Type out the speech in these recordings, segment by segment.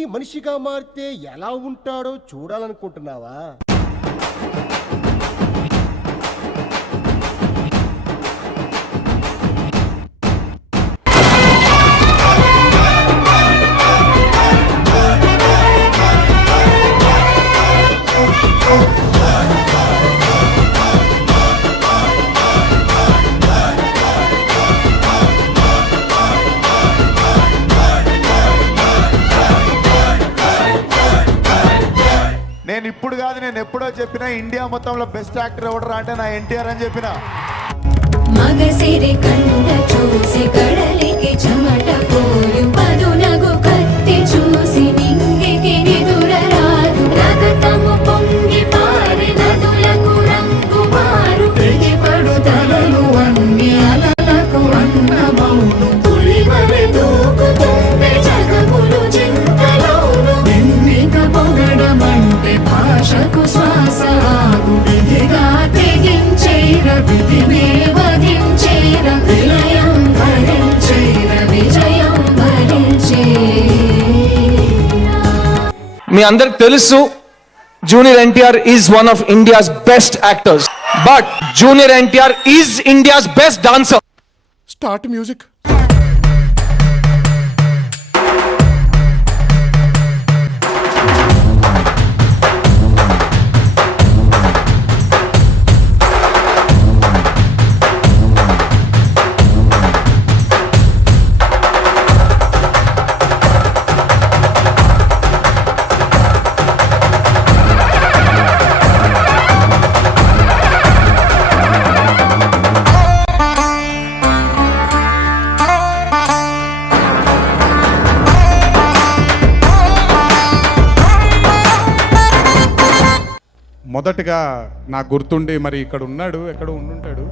పులి మనిషిగా మారితే ఎలా ఉంటాడో చూడాలనుకుంటున్నావా? నేను ఇప్పుడు కాదు, నేను ఎప్పుడో చెప్పిన ఇండియా మొత్తంలో బెస్ట్ యాక్టర్ ఎవడరా అంటే నా ఎన్టీఆర్ అని చెప్పిన. మగసిరి కండ చూసి కడలికి చెమట పోయు పదునగు కత్తి చూసి నింగికి నిదురరాదు రగతము పొంగి పారి నదులకు రంగు మారు తెగిపడు తలలు అన్ని అలలకు అన్నమౌను పులివలె దూకుతుంది జగములు చింతలోను ఎన్నిక పొగడమంటే భాషకు శ్వాస ఆగు విధిగా తెగించేర విధినే వధించేర విలయం భరించేర విజయం భరించేర. మీ అందరికి తెలుసు junior NTR is one of India's best actors, but junior NTR is India's best dancer. Start music. మొదటగా నాకు గుర్తుండి మరి ఇక్కడ ఉన్నాడు, ఎక్కడ ఉండుంటాడు,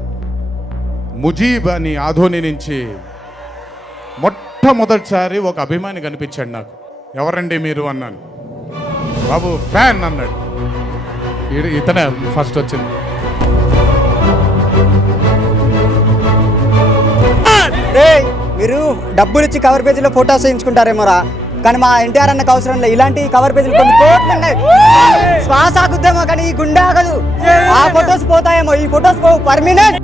ముజీబ్ అని ఆధోని నుంచి మొట్టమొదటిసారి ఒక అభిమాని కనిపించాడు నాకు. ఎవరండి మీరు అన్నాను. బాబు ఫ్యాన్ అన్నాడు. ఇతనే ఫస్ట్ వచ్చింది. మీరు డబ్బులు ఇచ్చి కవర్ పేజీలో ఫోటోస్ వేయించుకుంటారేమోరా, కానీ మా ఎన్టీఆర్ అన్నకు అవసరం లేదు. ఇలాంటి కవర్ పేజీలు కొన్ని కోట్లు ఉన్నాయి. శ్వాస ఆగుద్దేమో కానీ ఈ గుండె ఆగదు. ఆ ఫొటోస్ పోతాయేమో, ఈ ఫొటోస్ పర్మినెంట్.